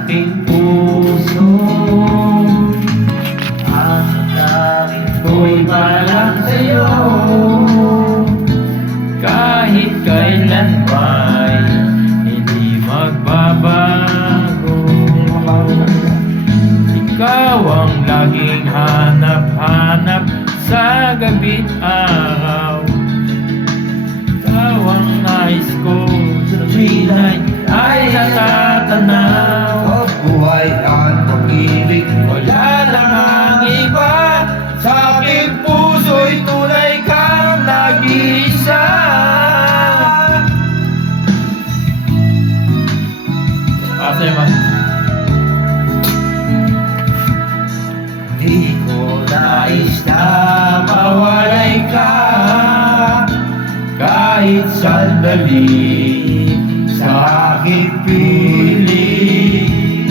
aking puso. Ang tanging ko'y parang sa'yo, kahit kailan ba'y hindi magbabago. Ikaw ang laging hanap-hanap sa gabi't araw. Ikaw ang nais ko sa tuwing ay natatanaw. Sa buhay at pag-ibig, Wala lang ang iba, sa aking puso'y tunay kang nag-iisa. Pasay ma. di ko nais na mawalay ka kahit sandali sa aking piling.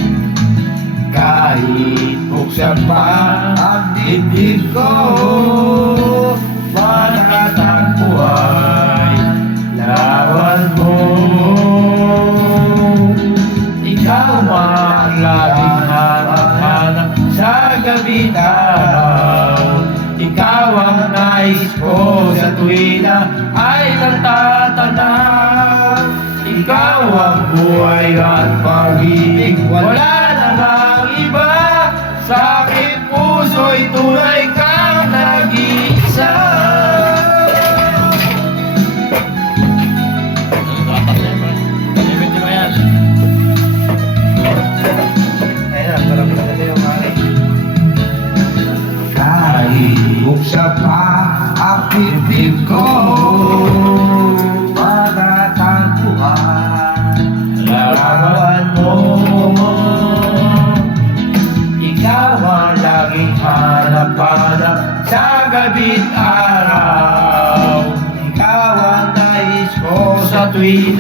Kahit buksan pa ang dibdib ko, matatagpo ay lawan mo. Ikaw ang laging hanap-hanap sa gabi't araw. Ikaw ang nais ko sa tuwing ay natatanaw. Ikaw ang buhay at pag-ibig, wala nang ang iba. Sa aking puso'y tunay kang nag-iisa. Kahit buksan pa ang dibdib ko, matatagpuan Larawan mo, ikaw ang laging hanap-hanap sa gabi't araw. ikaw ang nais ko Sa tuwing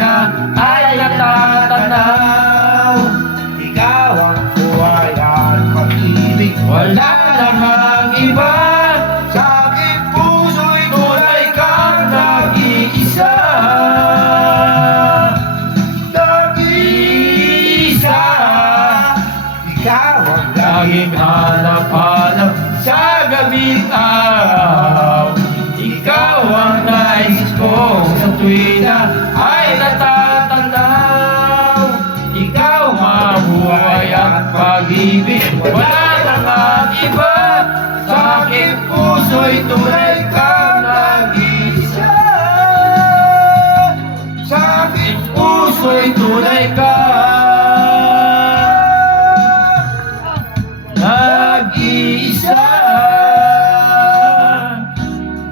ay natatanaw. ikaw ang buhay at pag-ibig. Wala lang ang iba, Sa aking puso'y tunay kang nag-iisa. Nag-iisa. ikaw ang Laging hanap-hanap sa gabi't araw. Ikaw ang nais ko sa tuwing ay natatanaw. Ikaw mabuhay at pag-ibig, wala nang ang iba. Sa aking puso'y tunay kang nag-iisa. Sa aking puso'y tunay kang nag-iisa.